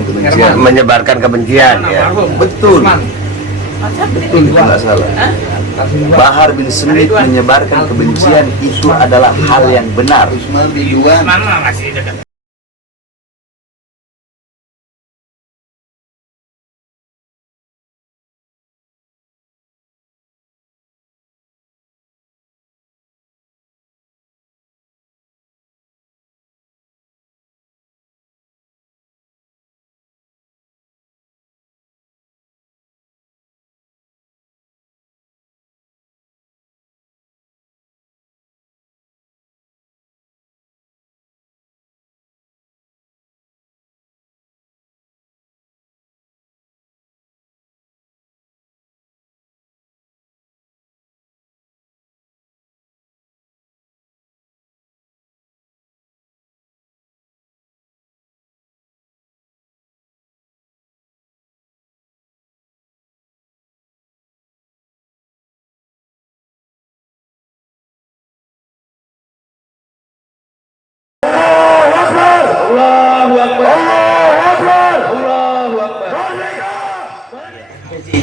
menyebarkan kebencian. Menyebarkan kebencian, ya. Betul. Betul, itu nggak salah. Bahar bin Smith menyebarkan kebencian itu adalah hal yang benar.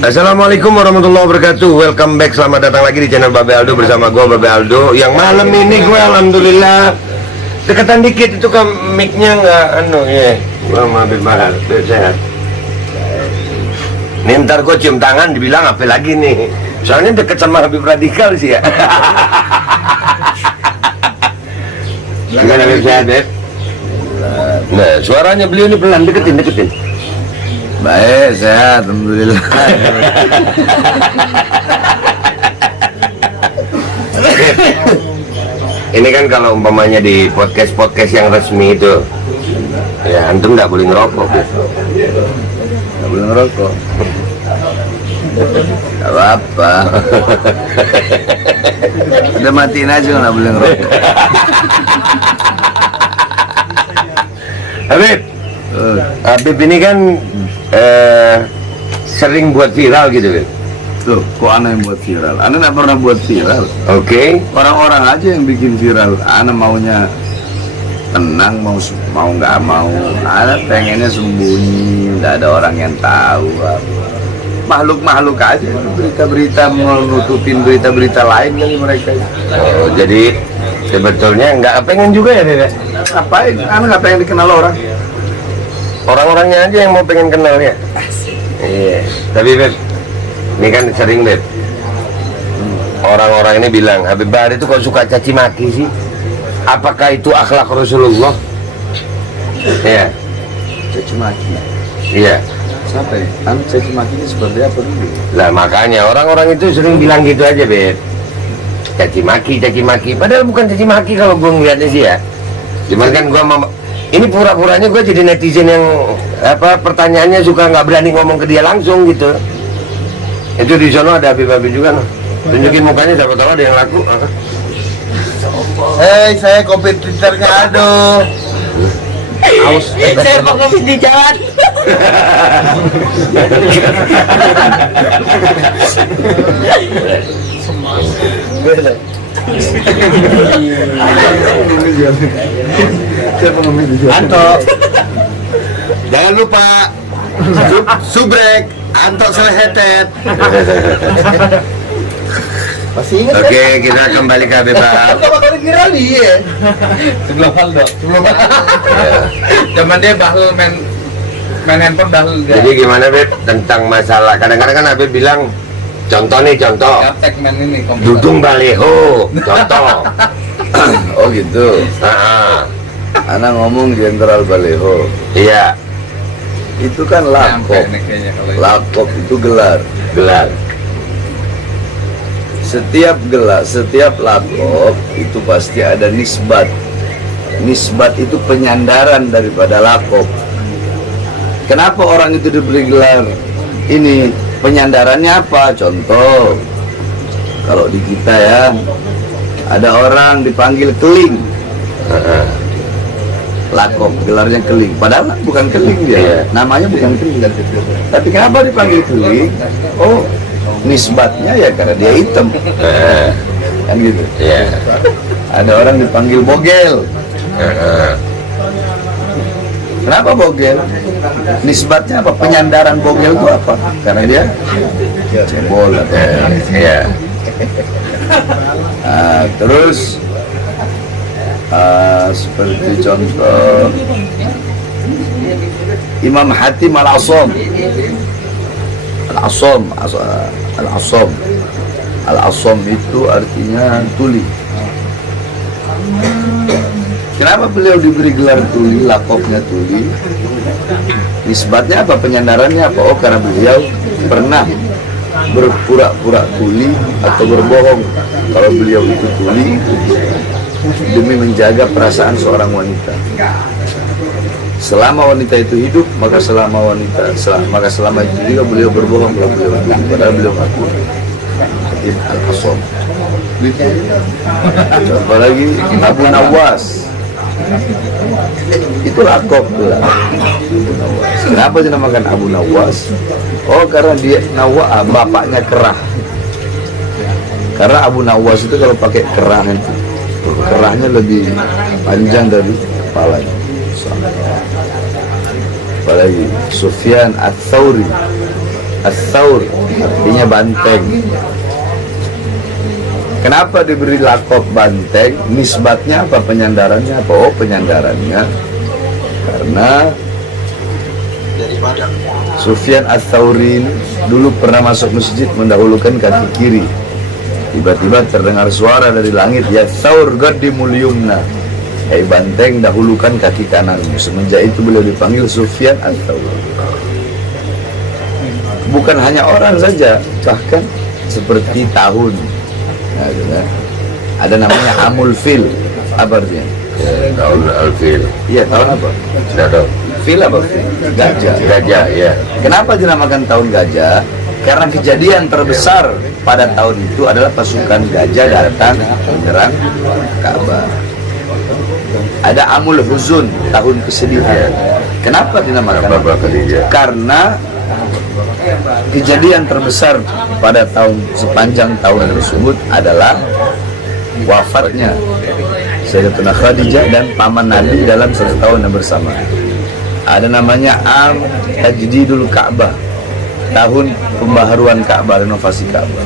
Assalamualaikum warahmatullahi wabarakatuh. Welcome back, selamat datang lagi di channel Babe Aldo bersama gue Babe Aldo. Yang malam ini gue alhamdulillah deketan dikit itu kan mic-nya nggak ya. Gue sama Habib Bahar, sehat. Nih ntar gue cium tangan dibilang apa lagi nih? Soalnya deket sama Habib Radikal sih ya. Gimana Habib, sehat Beb? Nah suaranya beliau ini pelan, deketin. Baik, sehat, alhamdulillah. Ini kan kalau umpamanya di podcast yang resmi itu, ya antum nggak boleh ngerokok, Nggak boleh ngerokok. Nggak apa-apa. Udah matiin aja nggak boleh ngerokok. Habib ini kan sering buat viral gitu kan? Tuh, kok Ana yang buat viral? Ana nggak pernah buat viral. Oke. Orang-orang aja yang bikin viral. Ana maunya tenang, mau nggak mau. Ana pengennya sembunyi, nggak ada orang yang tahu. Makhluk aja. Berita-berita menutupin berita-berita lain kali mereka. Oh, jadi sebetulnya nggak pengen juga ya Beb? Ngapain? Ana nggak pengen dikenal orang. Orang-orangnya aja yang mau pengen kenal ya. Iya. Tapi Beb, ini kan sering Beb. Orang-orang ini bilang Habib Bahar itu kok suka caci maki sih? Apakah itu akhlak Rasulullah? Iya. Caci maki. Iya. Siapa ya? Anu caci makinya seperti apa dulu? Lah makanya orang-orang itu sering bilang gitu aja Beb. Caci maki. Padahal bukan caci maki kalau gue ngeliatnya sih ya. Cuman kan gue ini pura-puranya gue jadi netizen yang pertanyaannya suka nggak berani ngomong ke dia langsung gitu. Itu di sana ada Habib juga noh. Tunjukin mukanya, siapa tahu ada yang laku. Hei, saya kompetitornya Aldo. Aus. Saya mau kopi di jalan. Anto, jangan lupa subrek, Anto selehetet. Masih ingat? Oke, kita kembali ke Habib Bahar. Pertama kali viral dia. Sebelum Aldo. Zaman dia bahlul main handphone bahlul. Jadi gimana Beb tentang masalah kadang-kadang kan Habib bilang contoh Gaptek main ini komputer. dudung baleho contoh. Oh gitu. Anak ngomong Jenderal Baleho. Iya, Itu kan Nyampe lakop. nih kayaknya kalau ini. Lakop itu gelar. gelar. Setiap gelar, setiap lakop itu pasti ada nisbat. Nisbat itu penyandaran daripada lakop. Kenapa orang itu diberi gelar ini? Penyandarannya apa? Contoh, kalau di kita ya, ada orang dipanggil Keling. Lakop, gelarnya Keling. Padahal bukan Keling dia. Iya. Namanya bukan Keling. Tapi kenapa dipanggil Keling? Oh, nisbatnya ya karena dia hitam. Kan gitu. Iya. Ada orang dipanggil Bogel. Kenapa bogel? Nisbatnya apa? Penyandaran bogel itu apa? Karena dia cebol atau Ya. terus seperti contoh Imam Hatim Al-Asom. Al-Asom itu artinya tuli. Kenapa beliau diberi gelar tuli, lakopnya tuli? Nisbatnya apa? Penyandarannya apa? Oh, karena beliau pernah berpura-pura tuli atau berbohong kalau beliau itu tuli demi menjaga perasaan seorang wanita. Selama wanita itu hidup, maka selama itu juga beliau berbohong kalau beliau hidup, padahal beliau ngaku. Hatim Al-Asom. Coba lagi Abu Nawas. Itu lakop tuh. Kenapa dinamakan Abu Nawas? Oh, karena dia bapaknya kerah. Karena Abu Nawas itu kalau pakai kerah itu, kerahnya lebih panjang dari kepalanya. Apalagi Sufyan Ats-Tsauri. Ats-Tsaur artinya banteng. Kenapa diberi lakop banteng? Nisbatnya apa? Penyandarannya apa? Oh, penyandarannya karena Sufyan Ats-Tsauri dulu pernah masuk masjid mendahulukan kaki kiri. Tiba-tiba terdengar suara dari langit, ya Tsaur qaddimul yumna. Hai banteng, dahulukan kaki kananmu. Semenjak itu beliau dipanggil Sufyan Ats-Tsauri. Bukan hanya orang saja, bahkan seperti tahun. Nah, ada namanya Amul Fil. Apa artinya? Tahun Al-Fil. Iya, tahun apa? Tidak tahu. Fil apa? Fil? Gajah. Gajah, ya. Kenapa dinamakan tahun gajah? Karena kejadian terbesar pada tahun itu adalah pasukan gajah datang menyerang Ka'bah. Ada Amul Huzun, tahun kesedihan. Kenapa dinamakan? Karena kejadian terbesar pada sepanjang tahun tersebut adalah wafatnya Sayyidatuna Khadijah dan paman Nabi dalam satu tahun yang bersama. Ada namanya Am Tajdidul Ka'bah, tahun pembaharuan Ka'bah, renovasi Ka'bah.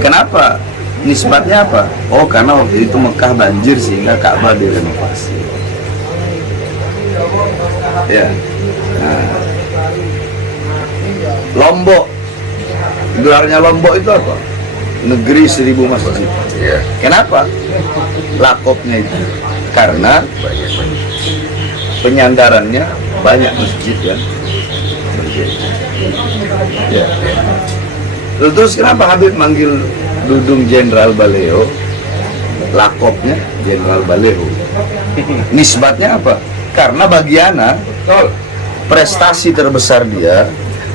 Kenapa? Nisbatnya apa? Oh, karena waktu itu Mekah banjir sehingga Ka'bah direnovasi. Ya. Nah, Lombok, gelarnya Lombok itu apa? Negeri 1000 masjid. Ya. Kenapa? Lakopnya itu karena penyandarannya banyak masjid kan. Ya. Terus kenapa Habib manggil Dudung Jenderal Baleho? Lakopnya Jenderal Baleho. Nisbatnya apa? Karena Bagiana prestasi terbesar dia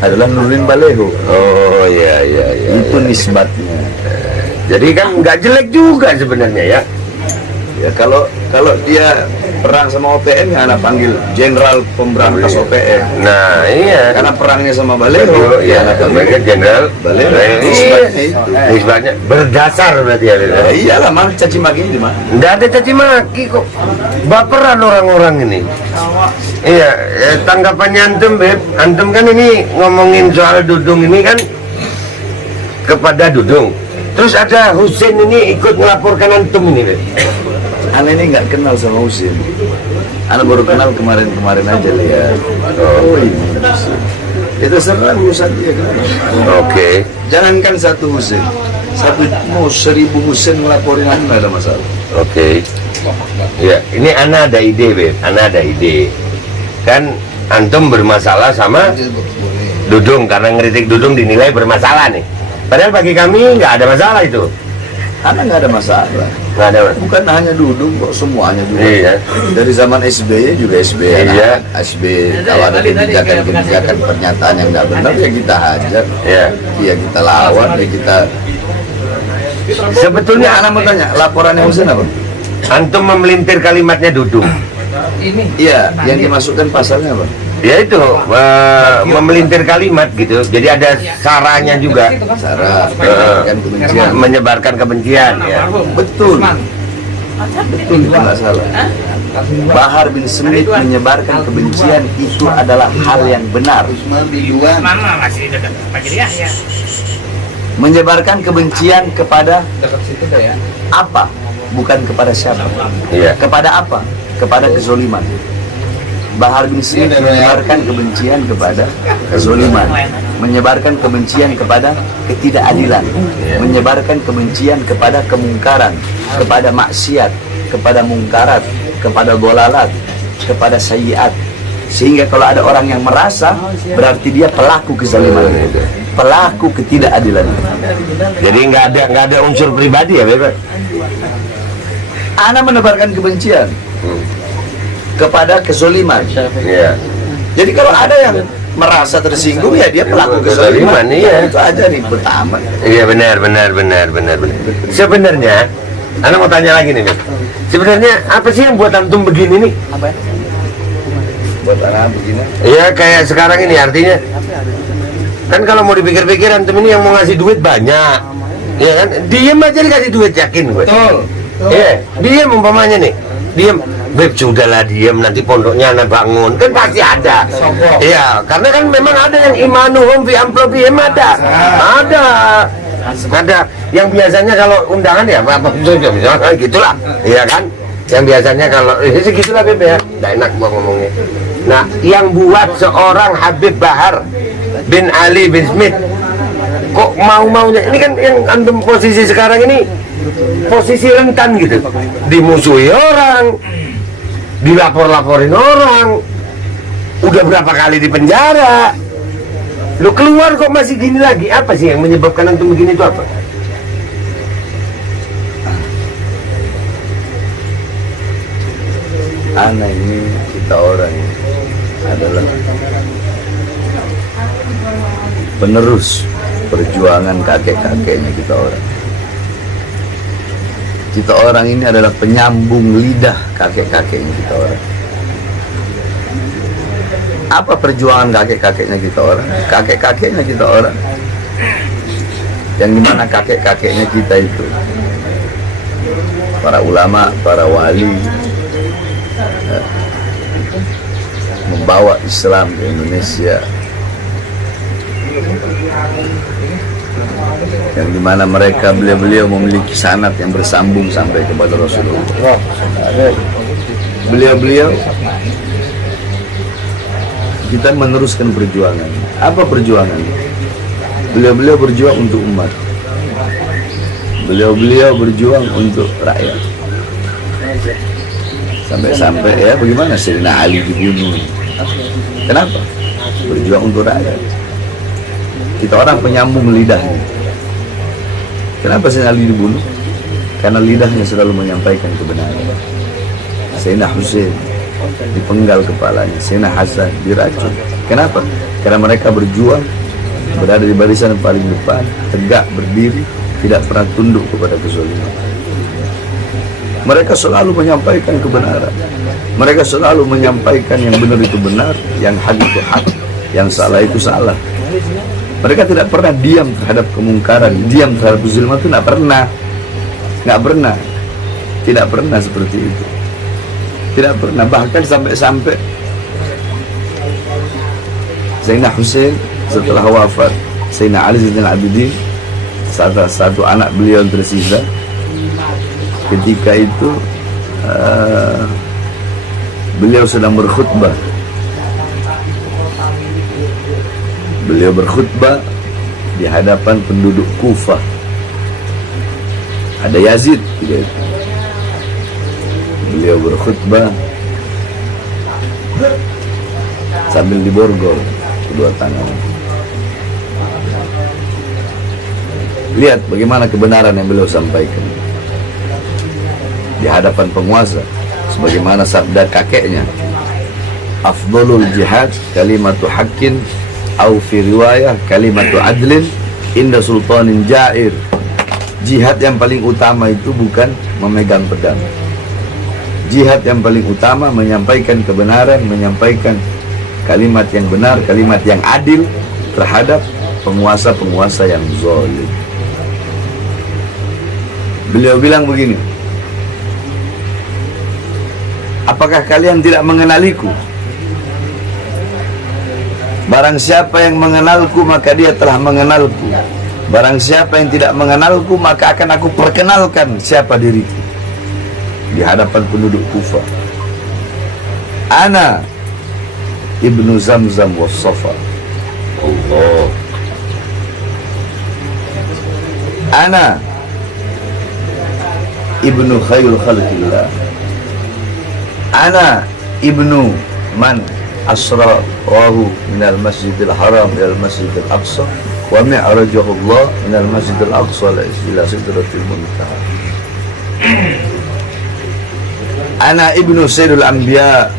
adalah nurunin Baleho. Oh, iya. Itu nisbatnya. Jadi kan nggak jelek juga sebenarnya ya. Ya kalau dia perang sama OPM ya anak panggil Jenderal Pemberantas OPM. Nah, iya. Karena perangnya sama Baleho, ya, anak panggil mereka Jenderal Baleho. Iya. Nisbatnya itu. Nisbatnya berdasar berarti ya. Ya, iyalah, mana caci maki di mana? Nggak ada caci maki kok. Baperan orang-orang ini. Iya, tanggapannya antum, Beb. Antum kan ini ngomongin soal Dudung ini kan kepada Dudung. Terus ada Husin ini ikut melaporkan antum ini, Beb. Ana ini nggak kenal sama Husin. Ana baru kenal kemarin-kemarin aja lihat. Oh ini Husin. Itu serang urusan dia kan. Oke. Jangankan satu Husin, 1000 Husin ngelaporin Ana nggak ada masalah. Oke. Ya, ini Ana ada ide, Beb. Ana ada ide. Kan antum bermasalah sama Dudung karena ngeritik Dudung dinilai bermasalah nih. Padahal bagi kami nggak ada masalah itu. Ana nggak ada masalah. Nggak ada. Bukan hanya Dudung kok, semuanya juga. Iya. Dari zaman SBY juga SBY. Iya. SBY kalau ada kebijakan pernyataan yang nggak benar ya kita hajar. Ya. Ya kita lawan, ya kita. Sebetulnya Ana mau tanya, laporannya Husin apa? antum memelintir kalimatnya Dudung. Iya, yang dimasukkan pasalnya apa? Ya itu memelintir kalimat gitu. Jadi ada saranya juga. Cara Eh, menyebarkan kebencian. menyebarkan kebencian ya. Betul. Betul, itu nggak salah. Bahar bin Smith menyebarkan kebencian itu adalah hal yang benar. Mama masih dekat Majelis Yahya. Menyebarkan kebencian kepada Dekat situ deh ya. apa? Bukan kepada siapa. Iya. Kepada apa? Kepada kezoliman. Bahar bin Smith menyebarkan kebencian kepada kezoliman, menyebarkan kebencian kepada ketidakadilan, menyebarkan kebencian kepada kemungkaran, kepada maksiat, kepada mungkarat, kepada dolalat, kepada sayyiat. Sehingga kalau ada orang yang merasa, berarti dia pelaku kezaliman, pelaku ketidakadilan. Jadi nggak ada unsur pribadi ya, Beb? Ana menebarkan kebencian kepada kezoliman. Iya. Jadi kalau ada yang merasa tersinggung, ya dia pelaku kezaliman. Iya. Itu aja ribet amat. Iya, benar. Sebenarnya, Ana mau tanya lagi nih, Beb. Sebenarnya apa sih yang buat antum begini nih? Buat anak begini. Iya, kayak sekarang ini artinya. Kan kalau mau dipikir-pikir antum ini yang mau ngasih duit banyak. Iya kan? Diem aja dikasih duit, yakin gue. Betul. Iya, diem umpamanya nih. Diem. Beb, sudahlah diem, nanti pondoknya anak bangun. Kan pasti ada. Iya, karena kan memang ada yang imanuhum fi amplobihim ada. Ada yang biasanya kalau undangan ya apa misalnya gitulah, iya kan? Yang biasanya kalau segitulah Beb ya, nggak enak gua ngomongnya. Nah, yang buat seorang Habib Bahar bin Ali bin Smith kok mau-maunya ini kan yang antum posisi sekarang ini posisi rentan gitu, dimusuhi orang, dilapor-laporin orang, udah berapa kali di penjara. Lu keluar kok masih gini lagi? Apa sih yang menyebabkan antum begini itu apa? Anak ini kita orang adalah penerus perjuangan kakek-kakeknya kita orang. Kita orang ini adalah penyambung lidah kakek-kakeknya kita orang. Apa perjuangan kakek-kakeknya kita orang? Kakek-kakeknya kita orang, yang dimana kakek-kakeknya kita itu para ulama, para wali, membawa Islam ke Indonesia, yang dimana mereka beliau-beliau memiliki sanad yang bersambung sampai kepada Rasulullah. Beliau-beliau kita meneruskan perjuangan. Apa perjuangan? Beliau-beliau berjuang untuk umat. Beliau-beliau berjuang untuk rakyat. Sampai-sampai ya bagaimana Sayyidina Ali dibunuh. Kenapa? Berjuang untuk rakyat. Kita orang penyambung lidahnya. Kenapa Sayyidina Ali dibunuh? Karena lidahnya selalu menyampaikan kebenaran. Sayyidina Husain dipenggal kepalanya, Sayyidina Hasan diracun. Kenapa? Karena mereka berjuang, berada di barisan paling depan, tegak berdiri, tidak pernah tunduk kepada kezaliman. Mereka selalu menyampaikan kebenaran. Mereka selalu menyampaikan yang benar itu benar, yang hak itu hak, yang salah itu salah. Mereka tidak pernah diam terhadap kemungkaran, diam terhadap kezaliman itu tidak pernah, tidak pernah seperti itu. Tidak pernah, bahkan sampai-sampai Sayyidina Husain setelah wafat Sayyidina Ali Zainal Abidin, satu anak beliau yang tersisa, ketika itu beliau sedang berkhutbah. Beliau berkhutbah di hadapan penduduk Kufah. Ada Yazid juga itu. Beliau berkhutbah sambil diborgol kedua tangan. Lihat bagaimana kebenaran yang beliau sampaikan di hadapan penguasa, sebagaimana sabda kakeknya, afdalul jihad kalimatu haqqin au fi riwayah kalimatu adlin inda sultanin jair. Jihad yang paling utama itu bukan memegang pedang. Jihad yang paling utama menyampaikan kebenaran, menyampaikan kalimat yang benar, kalimat yang adil terhadap penguasa-penguasa yang zalim. Beliau bilang begini, Apakah kalian tidak mengenaliku? Barang siapa yang mengenalku maka dia telah mengenalku. Barang siapa yang tidak mengenalku maka akan aku perkenalkan siapa diriku di hadapan penduduk Kufah. Ana Ibnu Zamzam was Safa. Allah. Ana Ibnu Khairul Khalqillah. Ana Ibnu man asrahu minal masjidil haram ilal masjidil aqsa wa mi'rajahu Allah minal masjidil aqsa ila sidratil muntaha. Ana Ibnu Sayyidul Anbiya.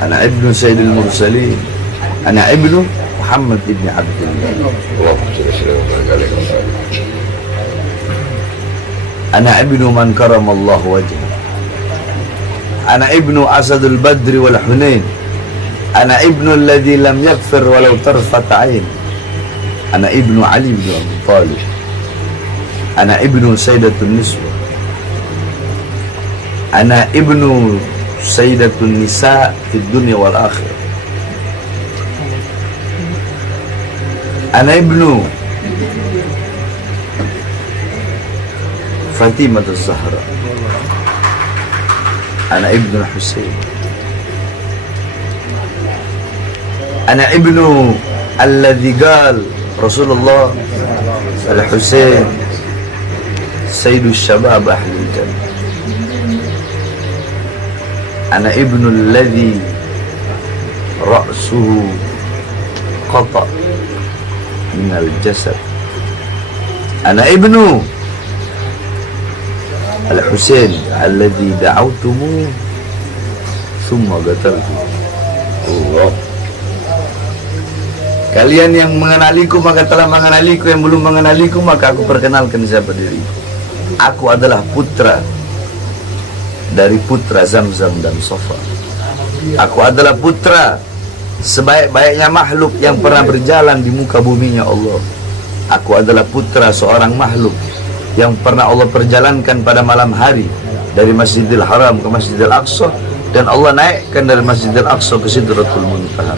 Ana Ibnu Sayyidil Mursalin. Ana Ibnu Muhammad ibn Abdullah. Ana Ibnu man karamallahu wajhah. Ana Ibnu Asadul Badri wal Hunain. Ana Ibnu alladhi lam yakfir walau tarfat ain. Ana Ibnu Ali bin Abi Thalib. Ana Ibnu Sayyidatun Niswa. Ana Ibnu Sayyidatun Nisa fid dunya wal akhirah. Ana Ibnu Fatimah az-Zahra. Ana Ibnu Husain. Ana Ibnu alladhi qal Rasulullah al-Husain Sayyidus Shabab Ahlul Jannah. Ana Ibnu alladhi ra'suhu qata' minal jasad. Ana Ibnu Al-Husain alladhi da'awtumu thumma qataltu. Allah. Kalian yang mengenaliku maka telah mengenaliku, yang belum mengenaliku maka aku perkenalkan siapa diriku. Aku adalah putra dari putra Zamzam dan Safa. Aku adalah putra sebaik-baiknya makhluk yang pernah berjalan di muka buminya Allah. Aku adalah putra seorang makhluk yang pernah Allah perjalankan pada malam hari dari Masjidil Haram ke Masjidil Aqsa, dan Allah naikkan dari Masjidil Aqsa ke Sidratul Muntaha.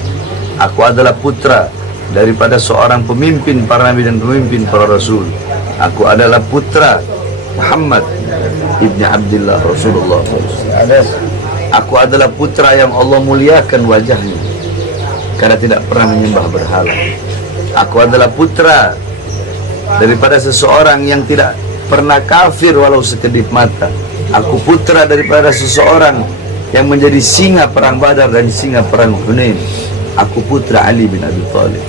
Aku adalah putra daripada seorang pemimpin para nabi dan pemimpin para rasul. Aku adalah putra Muhammad ibni Abdullah Rasulullah. Aku adalah putra yang Allah muliakan wajahnya karena tidak pernah menyembah berhala. Aku adalah putra daripada seseorang yang tidak pernah kafir walau sekedip mata. Aku putra daripada seseorang yang menjadi singa perang Badar dan singa perang Hunain. Aku putra Ali bin Abi Thalib.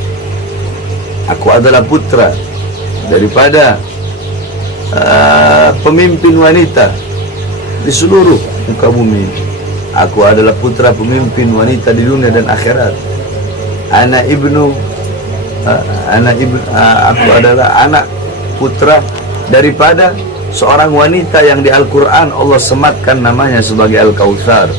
Aku adalah putra daripada pemimpin wanita di seluruh muka bumi. Aku adalah putra pemimpin wanita di dunia dan akhirat. Aku adalah anak putra daripada seorang wanita yang di Al-Quran Allah sematkan namanya sebagai Al-Kautsar.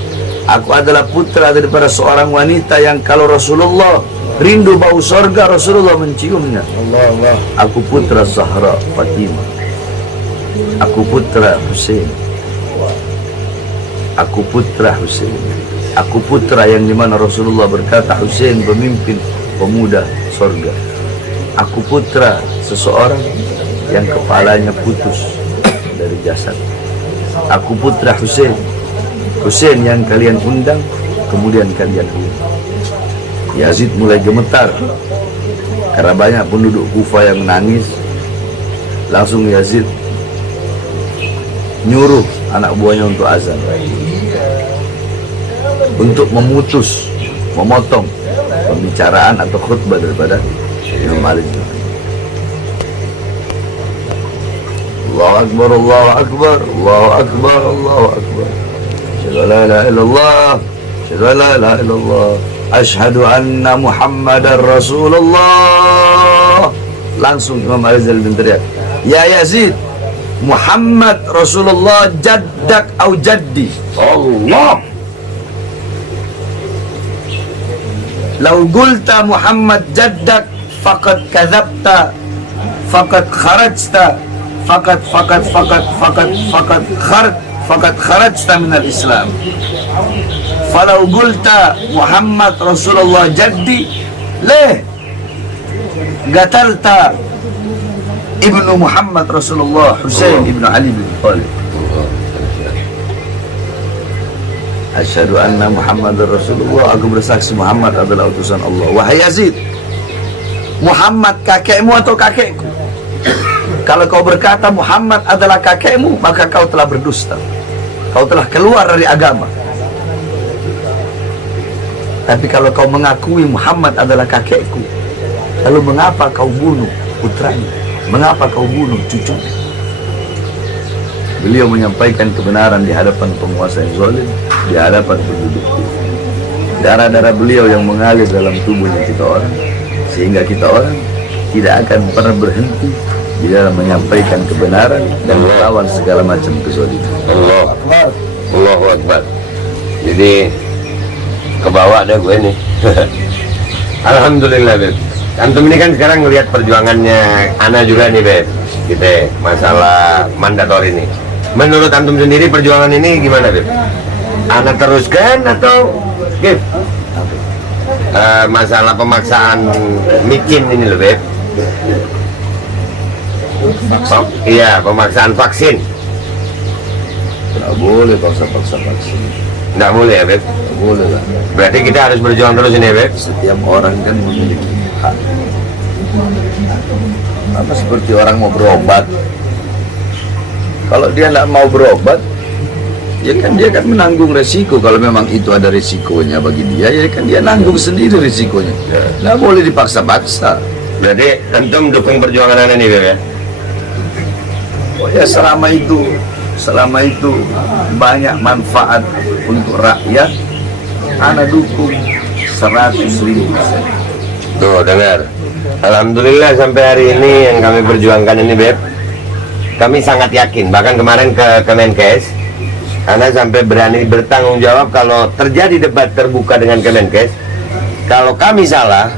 Aku adalah putra daripada seorang wanita yang kalau Rasulullah rindu bau sorga, Rasulullah menciumnya. Allah. Aku putra Zahra Fatimah. Aku putra Husain. Aku putra Husain. Aku putra yang dimana Rasulullah berkata Husain pemimpin pemuda sorga. Aku putra seseorang yang kepalanya putus dari jasad. Aku putra Husain. Husain yang kalian undang kemudian kalian bunuh. Yazid mulai gemetar karena banyak penduduk Kufah yang menangis. Langsung Yazid nyuruh anak buahnya untuk azan, untuk memutus, memotong pembicaraan atau khutbah daripada Imam Malik. Allahu Akbar, Allahu Akbar, Allahu Akbar, Allahu Akbar. Asyhadu an la ilaha illallah, asyhadu an la ilaha illallah, asyhadu anna Muhammadar Rasulullah. Langsung Imam Ghazali berteriak, "Ya Yazid, Muhammad Rasulullah jaddak au jaddi." Allah. Lau gulta Muhammad jaddak faqad kadzabta faqad kharajta faqad kharajta minal Islam. Falau gulta Muhammad Rasulullah jaddi leh gatalta ibnu Muhammad Rasulullah Husain ibnu Ali bin Talib. Asyhadu anna Muhammadar Rasulullah, aku bersaksi Muhammad adalah utusan Allah. Wahai Yazid, Muhammad kakekmu atau kakekku? Kalau kau berkata Muhammad adalah kakekmu, maka kau telah berdusta. Kau telah keluar dari agama. Tapi kalau kau mengakui Muhammad adalah kakekku, lalu mengapa kau bunuh putranya? Mengapa kau bunuh cucunya? Beliau menyampaikan kebenaran di hadapan penguasa yang zalim, di hadapan penduduk. Darah-darah beliau yang mengalir dalam tubuhnya kita orang, sehingga kita orang tidak akan pernah berhenti di dalam menyampaikan kebenaran dan melawan segala macam kezaliman. Allahu Akbar. Jadi kebawa deh gue nih. Alhamdulillah Beb. Antum ini kan sekarang ngelihat perjuangannya Ana juga nih Beb. Kita masalah mandator ini. Menurut antum sendiri perjuangan ini gimana Beb? Ana teruskan atau Beb? Masalah pemaksaan micin ini loh Beb. Iya, pemaksaan vaksin. Tidak boleh paksa-paksa vaksin. Nggak boleh ya Beb? Tidak boleh lah. Berarti kita harus berjuang terus ini ya Beb? Setiap orang kan memiliki hak. Sama seperti orang mau berobat. Kalau dia tidak mau berobat, ya kan dia kan menanggung resiko. Kalau memang itu ada resikonya bagi dia, ya kan dia nanggung sendiri resikonya. Tidak boleh dipaksa-paksa. Berarti antum dukung perjuangan Ana nih Beb ya? Oh ya, selama itu banyak manfaat untuk rakyat, Ana dukung 100.000%. Tuh dengar. Alhamdulillah sampai hari ini yang kami perjuangkan ini Beb, kami sangat yakin. Bahkan kemarin ke Kemenkes, Ana sampai berani bertanggung jawab kalau terjadi debat terbuka dengan Kemenkes. Kalau kami salah,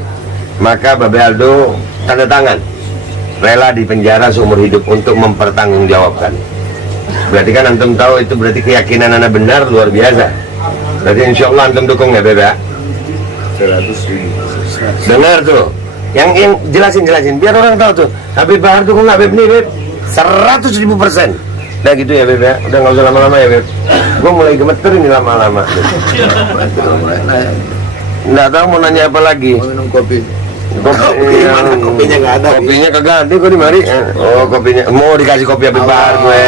maka Babe Aldo tanda tangan rela di penjara seumur hidup untuk mempertanggungjawabkan. Berarti kan antum tahu itu berarti keyakinan Ana benar luar biasa. Berarti insya Allah antum dukung ya Beb ya? 100.000%. Dengar tuh, yang jelasin biar orang tahu tuh. Habib Bahar dukung nggak Beb nih Beb? 100.000%. Nah gitu ya Beb ya, udah nggak usah lama-lama ya Beb. Gue mulai gemeter ini lama-lama. Nggak tahu mau nanya apa lagi. Mau minum kopi? Kopinya nggak ada. Kopinya kagak ada kok di mari. Oh kopinya, mau dikasih kopi Habib Bahar gue.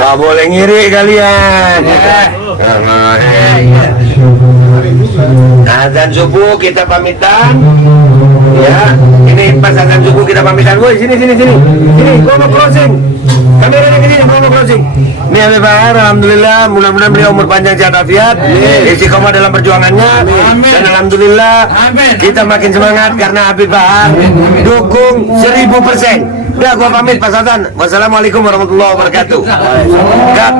Nggak boleh ngiri kalian. Azan subuh kita pamitan. Ya, ini pas azan subuh kita pamitan. Woi sini, gua mau crossing. Kameranya ke sini, gua mau crossing. Nih Habib Bahar, alhamdulillah, mudah-mudahan beliau umur panjang sehat walafiat, istiqomah dalam perjuangannya, dan alhamdulillah kita makin semangat karena Habib Bahar dukung 1000%. Udah gua pamit Pak Sultan. Wassalamualaikum warahmatullahi wabarakatuh. Cut.